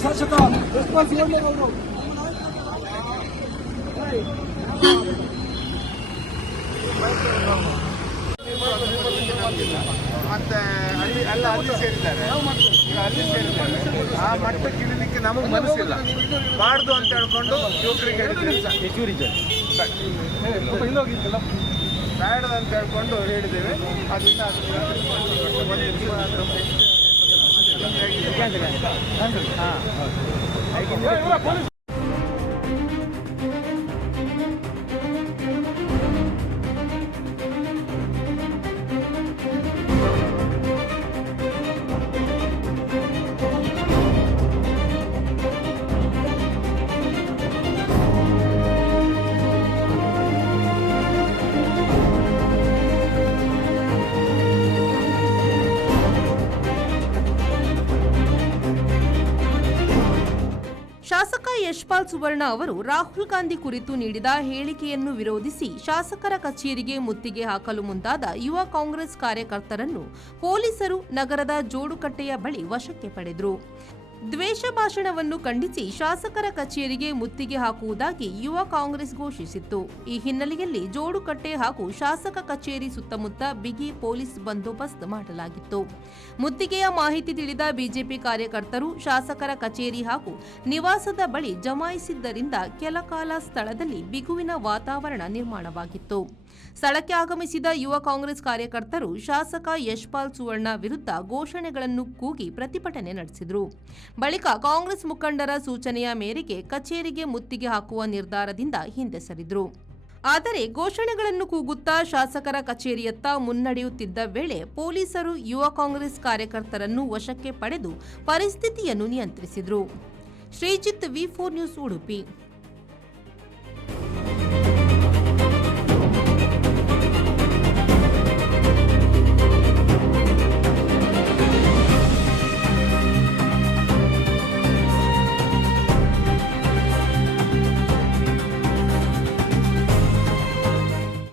ಶಾಸಕ ಯಶ್ಪಾಲ್ ಸುವರ್ಣ ಅವರು ಮತ್ತೆ ಅಲ್ಲಿ ಸೇರಿದ್ದಾರೆ. ಆ ಮಟ್ಟಕ್ಕೆ ಇಳಿಲಿಕ್ಕೆ ನಮಗೆ ಮನಸ್ಸಿಲ್ಲ, ಬಾರ್ದು ಅಂತ ಹೇಳ್ಕೊಂಡು ಯುವಕರಿಗೆ ಬೇಡ ಅಂತ ಹೇಳ್ಕೊಂಡು ಹೇಳಿದ್ದೇವೆ. ಅದರಿಂದ ಶಾಸಕ ಯಶ್ಪಾಲ್ ಸುವರ್ಣ ಅವರು ರಾಹುಲ್ ಗಾಂಧಿ ಕುರಿತು ನೀಡಿದ ಹೇಳಿಕೆಯನ್ನು ವಿರೋಧಿಸಿ ಶಾಸಕರ ಕಚೇರಿಗೆ ಮುತ್ತಿಗೆ ಹಾಕಲು ಮುಂದಾದ ಯುವ ಕಾಂಗ್ರೆಸ್ ಕಾರ್ಯಕರ್ತರನ್ನು ಪೊಲೀಸರು ನಗರದ ಜೋಡುಕಟ್ಟೆಯ ಬಳಿ ವಶಕ್ಕೆ ಪಡೆದರು. ದ್ವೇಷ ಭಾಷಣವನ್ನು ಖಂಡಿಸಿ ಶಾಸಕರ ಕಚೇರಿಗೆ ಮುತ್ತಿಗೆ ಹಾಕುವುದಾಗಿ ಯುವ ಕಾಂಗ್ರೆಸ್ ಘೋಷಿಸಿತ್ತು. ಈ ಹಿನ್ನೆಲೆಯಲ್ಲಿ ಜೋಡುಕಟ್ಟೆ ಹಾಗೂ ಶಾಸಕ ಕಚೇರಿ ಸುತ್ತಮುತ್ತ ಬಿಗಿ ಪೊಲೀಸ್ ಬಂದೋಬಸ್ತ್ ಮಾಡಲಾಗಿತ್ತು. ಮುತ್ತಿಗೆಯ ಮಾಹಿತಿ ತಿಳಿದ ಬಿಜೆಪಿ ಕಾರ್ಯಕರ್ತರು ಶಾಸಕರ ಕಚೇರಿ ಹಾಗೂ ನಿವಾಸದ ಬಳಿ ಜಮಾಯಿಸಿದ್ದರಿಂದ ಕೆಲಕಾಲ ಸ್ಥಳದಲ್ಲಿ ಬಿಗುವಿನ ವಾತಾವರಣ ನಿರ್ಮಾಣವಾಗಿತ್ತು. ಸ್ಥಳಕ್ಕೆ ಆಗಮಿಸಿದ ಯುವ ಕಾಂಗ್ರೆಸ್ ಕಾರ್ಯಕರ್ತರು ಶಾಸಕ ಯಶ್ಪಾಲ್ ಸುವರ್ಣ ವಿರುದ್ಧ ಘೋಷಣೆಗಳನ್ನು ಕೂಗಿ ಪ್ರತಿಭಟನೆ ನಡೆಸಿದರು. ಬಳಿಕ ಕಾಂಗ್ರೆಸ್ ಮುಖಂಡರ ಸೂಚನೆಯ ಮೇರೆಗೆ ಕಚೇರಿಗೆ ಮುತ್ತಿಗೆ ಹಾಕುವ ನಿರ್ಧಾರದಿಂದ ಹಿಂದೆ ಸರಿದರು. ಆದರೆ ಘೋಷಣೆಗಳನ್ನು ಕೂಗುತ್ತಾ ಶಾಸಕರ ಕಚೇರಿಯತ್ತ ಮುನ್ನಡೆಯುತ್ತಿದ್ದ ವೇಳೆ ಪೊಲೀಸರು ಯುವ ಕಾಂಗ್ರೆಸ್ ಕಾರ್ಯಕರ್ತರನ್ನು ವಶಕ್ಕೆ ಪಡೆದು ಪರಿಸ್ಥಿತಿಯನ್ನು ನಿಯಂತ್ರಿಸಿದರು. ಶ್ರೀಜಿತ್, ವಿ4 ನ್ಯೂಸ್, ಉಡುಪಿ.